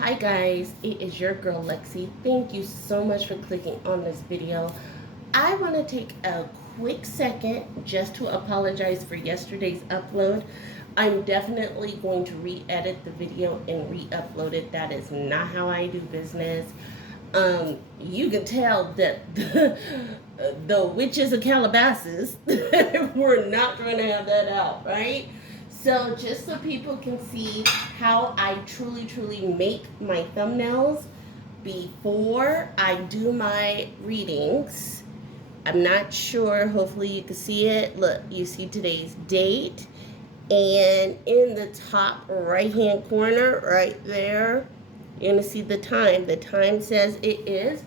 Hi guys, it is your girl Lexi. Thank you so much for clicking on this video. I want to take a quick second just to apologize for yesterday's upload. I'm definitely going to re-edit the video and re-upload it. That is not how I do business. You can tell that the witches of Calabasas we're not going to have that out, right? So just so people can see how I truly make my thumbnails before I do my readings. I'm not sure, hopefully you can see it. Look, you see today's date, and in the top right hand corner right there, you're gonna see the time. The time says it is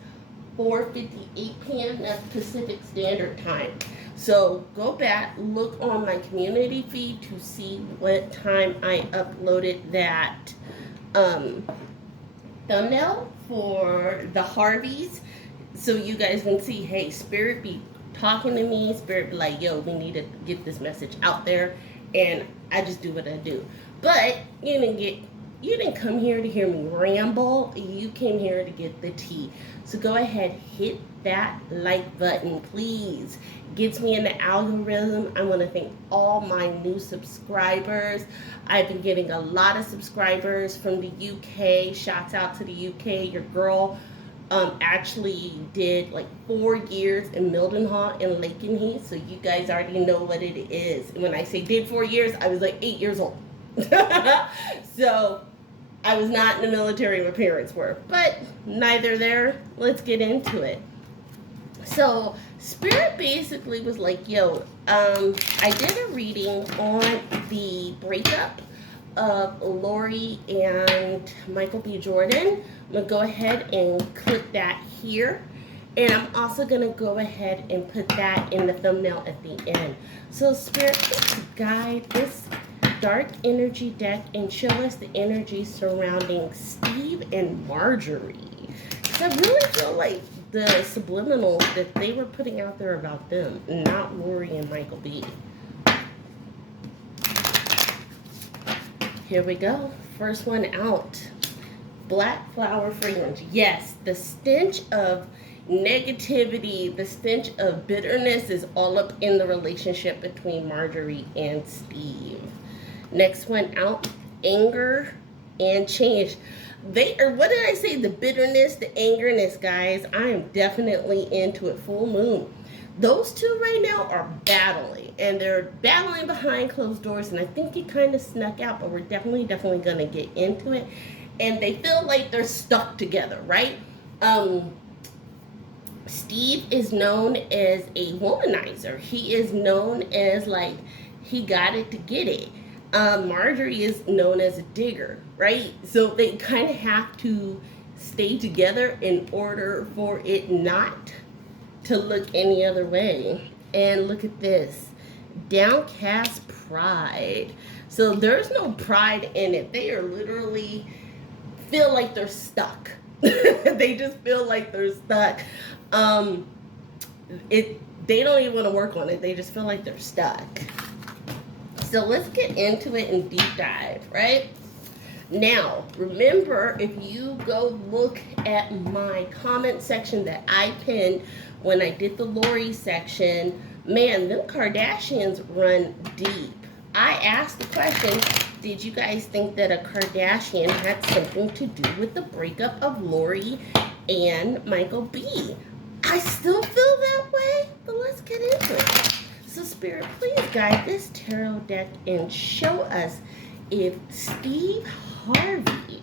4:58 p.m. That's Pacific Standard Time. So go back, look on my community feed to see what time I uploaded that thumbnail for the Harveys, so you guys can see, hey, Spirit be talking to me, Spirit be like, yo, we need to get this message out there, and I just do what I do. But you didn't come here to hear me ramble. You came here to get the tea. So go ahead, hit that like button, please. Gets me in the algorithm. I want to thank all my new subscribers. I've been getting a lot of subscribers from the UK. Shouts out to the UK. Your girl actually did like 4 years in Mildenhall and Lakenheath. So you guys already know what it is. When I say did 4 years, I was like 8 years old. So I was not in the military, my parents were, but neither there. Let's get into it. So Spirit basically was like, yo, I did a reading on the breakup of Lori and Michael B. Jordan. I'm going to go ahead and click that here. And I'm also going to go ahead and put that in the thumbnail at the end. So Spirit, please guide this dark energy deck and show us the energy surrounding Steve and Marjorie. I really feel like the subliminals that they were putting out there about them, not Lori and Michael B. Here we go. First one out. Black flower fragrance. Yes, the stench of negativity, the stench of bitterness is all up in the relationship between Marjorie and Steve. Next one out, anger and change. What did I say? The bitterness, the angerness, guys. I am definitely into it. Full moon. Those two right now are battling, and they're battling behind closed doors, and I think it kind of snuck out, but we're definitely going to get into it. And they feel like they're stuck together, right? Steve is known as a womanizer. He is known as like, he got it to get it. Marjorie is known as a digger, right? So they kind of have to stay together in order for it not to look any other way. And look at this, downcast pride. So there's no pride in it. They are literally feel like they're stuck. They just feel like they're stuck. They don't even want to work on it. They just feel like they're stuck. So let's get into it and deep dive, right? Now, remember, if you go look at my comment section that I pinned when I did the Lori section, man, them Kardashians run deep. I asked the question, did you guys think that a Kardashian had something to do with the breakup of Lori and Michael B? I still feel that way, but let's get into it. So Spirit, please guide this tarot deck and show us if Steve Harvey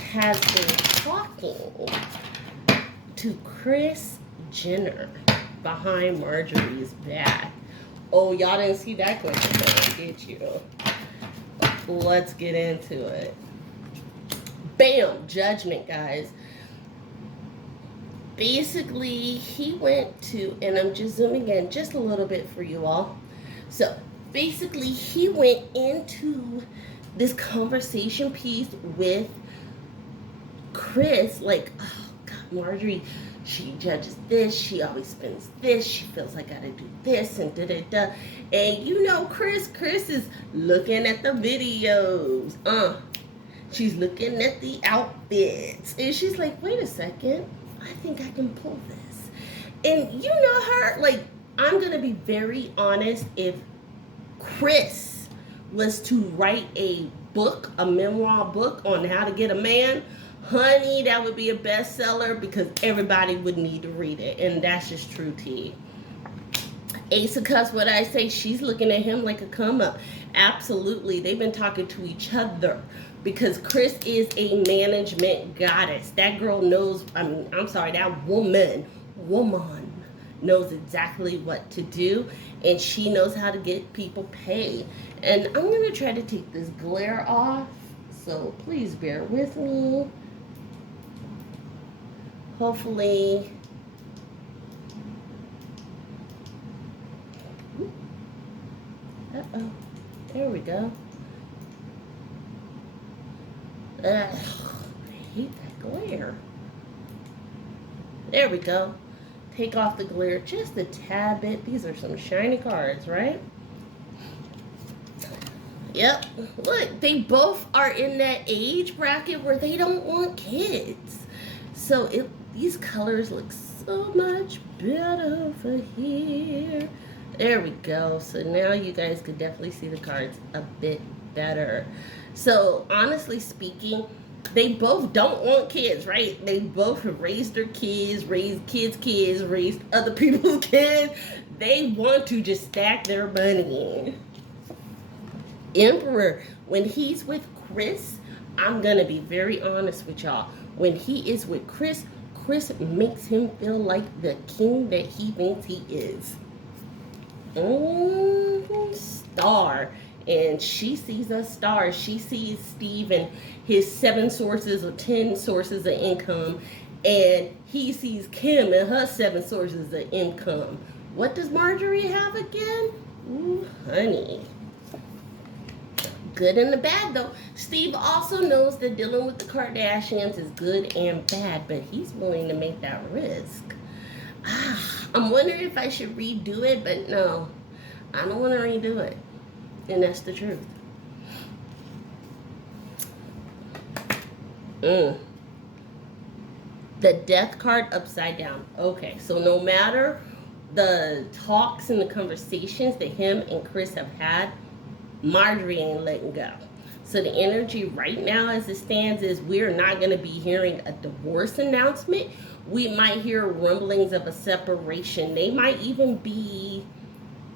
has been talking to Kris Jenner behind Marjorie's back. Oh, y'all didn't see that question, but I get you. Let's get into it. Bam! Judgment, guys. Basically, he went to, and I'm just zooming in just a little bit for you all. So basically, he went into this conversation piece with Kris, like, oh God, Marjorie, she judges this, she always spends this, she feels like I gotta do this, and da-da-da. And you know Kris is looking at the videos. She's looking at the outfits. And she's like, wait a second. I think I can pull this. And you know her, like, I'm going to be very honest. If Kris was to write a book, a memoir book on how to get a man, honey, that would be a bestseller because everybody would need to read it. And that's just true tea. Ace of Cups, what I say, she's looking at him like a come up. Absolutely. They've been talking to each other because Kris is a management goddess. That girl knows, that woman knows exactly what to do, and she knows how to get people paid. And I'm going to try to take this glare off, so please bear with me. Hopefully, uh-oh, there we go. I hate that glare. There we go. Take off the glare just a tad bit. These are some shiny cards, right? Yep. Look, they both are in that age bracket where they don't want kids. So these colors look so much better for here. There we go. So now you guys could definitely see the cards a bit better. So honestly speaking, they both don't want kids, right? They both have raised their kids, raised kids, raised other people's kids. They want to just stack their money. Emperor, when he's with Kris, I'm going to be very honest with y'all. When he is with Kris, Kris makes him feel like the king that he thinks he is. Star. And she sees a star. She sees Steve and his 7 sources or 10 sources of income. And he sees Kim and her 7 sources of income. What does Marjorie have again? Ooh, honey. Good and the bad, though. Steve also knows that dealing with the Kardashians is good and bad, but he's willing to make that risk. I'm wondering if I should redo it, but no. I don't want to redo it. And that's the truth. The death card upside down. Okay, so no matter the talks and the conversations that him and Kris have had, Marjorie ain't letting go. So the energy right now as it stands is we're not going to be hearing a divorce announcement. We might hear rumblings of a separation. They might even be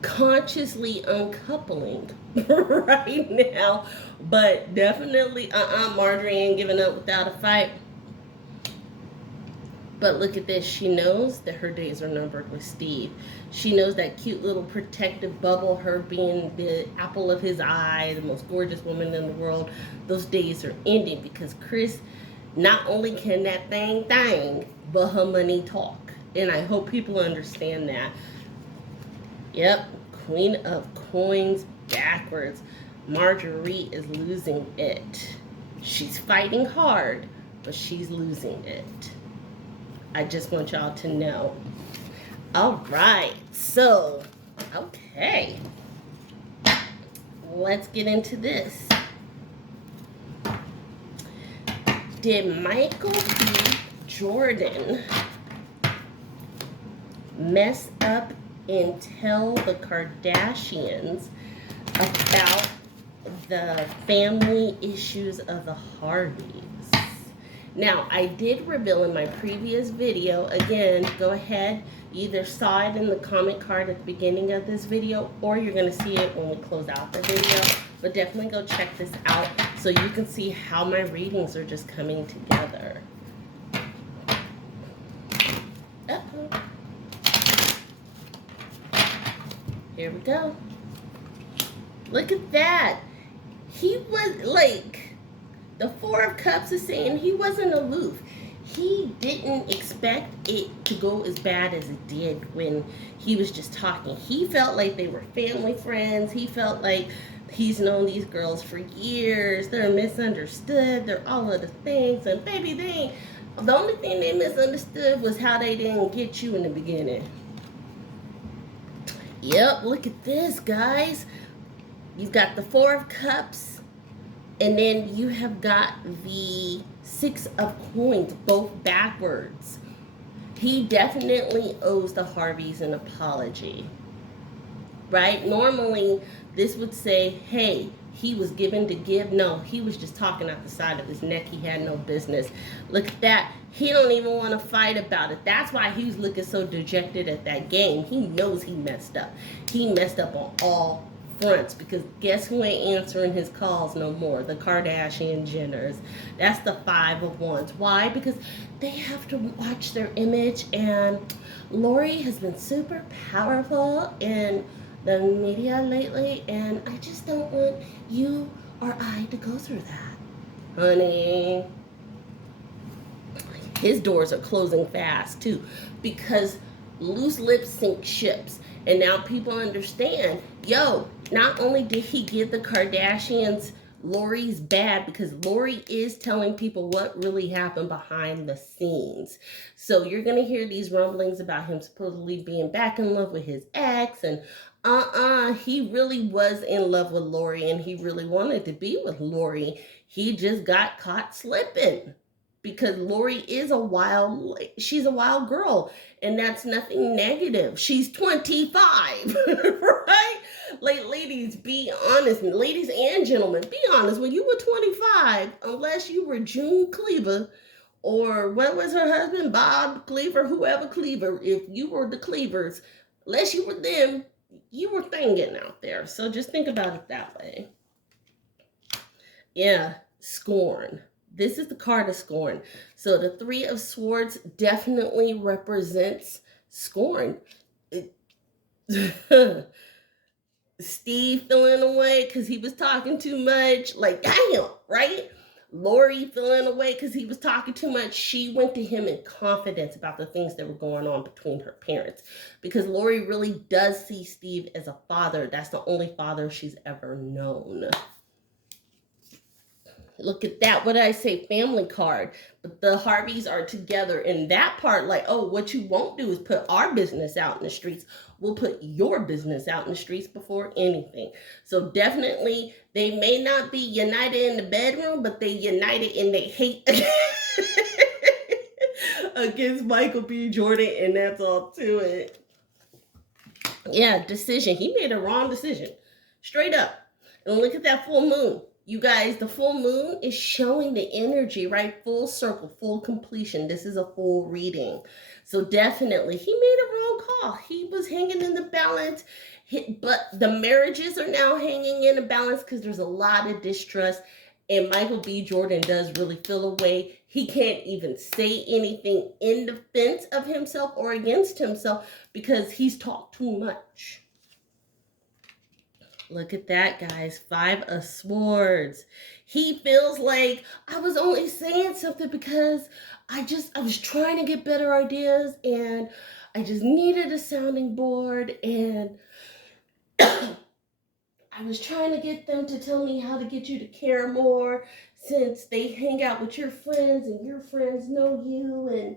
consciously uncoupling right now. But definitely, Marjorie ain't giving up without a fight. But look at this. She knows that her days are numbered with Steve. She knows that cute little protective bubble, her being the apple of his eye, the most gorgeous woman in the world, those days are ending because Kris not only can that thing, but her money talk. And I hope people understand that. Yep, Queen of Coins backwards. Marjorie is losing it. She's fighting hard, but she's losing it. I just want y'all to know. All right, so, okay. Let's get into this. Did Michael B. Jordan mess up and tell the Kardashians about the family issues of the Hardys? Now, I did reveal in my previous video, again, go ahead, either saw it in the comment card at the beginning of this video, or you're going to see it when we close out the video, but definitely go check this out so you can see how my readings are just coming together. Uh-oh. Here we go. Look at that. He was like... The 4 of Cups is saying he wasn't aloof. He didn't expect it to go as bad as it did when he was just talking. He felt like they were family friends. He felt like he's known these girls for years. They're misunderstood. They're all of the things. And baby, the only thing they misunderstood was how they didn't get you in the beginning. Yep, look at this, guys. You've got the 4 of Cups And then you have got the Six of Coins, both backwards. He definitely owes the Harveys an apology, right? Normally, this would say, hey, he was given to give. No, he was just talking out the side of his neck. He had no business. Look at that. He don't even want to fight about it. That's why he was looking so dejected at that game. He knows he messed up. He messed up on all fronts, because guess who ain't answering his calls no more? The Kardashian Jenners. That's the Five of Wands. Why? Because they have to watch their image, and Lori has been super powerful in the media lately, and I just don't want you or I to go through that, honey. His doors are closing fast too, because loose lips sink ships. And now people understand, yo, not only did he give the Kardashians Lori's bad, because Lori is telling people what really happened behind the scenes. So you're going to hear these rumblings about him supposedly being back in love with his ex, and he really was in love with Lori, and he really wanted to be with Lori. He just got caught slipping, because Lori is she's a wild girl, and that's nothing negative. She's 25, right? Like, ladies, be honest. Ladies and gentlemen, be honest. When you were 25, unless you were June Cleaver, or what was her husband, Bob Cleaver, whoever Cleaver, if you were the Cleavers, unless you were them, you were thinging out there. So just think about it that way. Yeah, scorn. This is the card of scorn. So the Three of Swords definitely represents scorn. Steve feeling away because he was talking too much. Like, damn, right? Lori feeling away because he was talking too much. She went to him in confidence about the things that were going on between her parents, because Lori really does see Steve as a father. That's the only father she's ever known. Look at that. What did I say? Family card. But the Harveys are together in that part. Like, oh, what you won't do is put our business out in the streets. We'll put your business out in the streets before anything. So definitely, they may not be united in the bedroom, but they united in their hate against Michael B. Jordan, and that's all to it. Yeah, decision. He made a wrong decision. Straight up. And look at that full moon. You guys, the full moon is showing the energy, right? Full circle, full completion. This is a full reading. So definitely, he made a wrong call. He was hanging in the balance, but the marriages are now hanging in the balance because there's a lot of distrust. And Michael B. Jordan does really feel away. He can't even say anything in defense of himself or against himself because he's talked too much. Look at that, guys. Five of Swords. He feels like, I was only saying something because I was trying to get better ideas, and I just needed a sounding board, and I was trying to get them to tell me how to get you to care more, since they hang out with your friends and your friends know you, and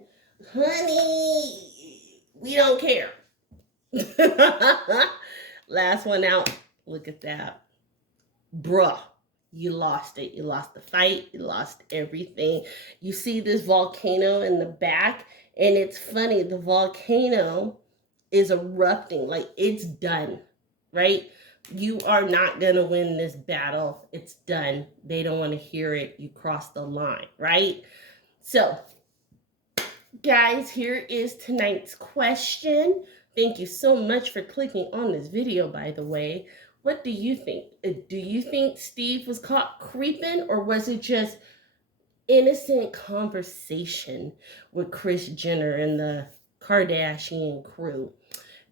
honey, we don't care. Last one out. Look at that. Bruh, you lost it. You lost the fight. You lost everything. You see this volcano in the back, and it's funny. The volcano is erupting. Like, it's done, right? You are not going to win this battle. It's done. They don't want to hear it. You crossed the line, right? So, guys, here is tonight's question. Thank you so much for clicking on this video, by the way. What do you think? Do you think Steve was caught creeping, or was it just innocent conversation with Kris Jenner and the Kardashian crew?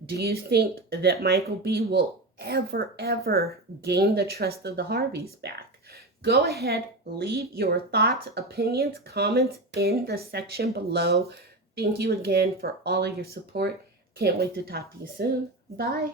Do you think that Michael B. will ever gain the trust of the Harveys back? Go ahead, leave your thoughts, opinions, comments in the section below. Thank you again for all of your support. Can't wait to talk to you soon. Bye.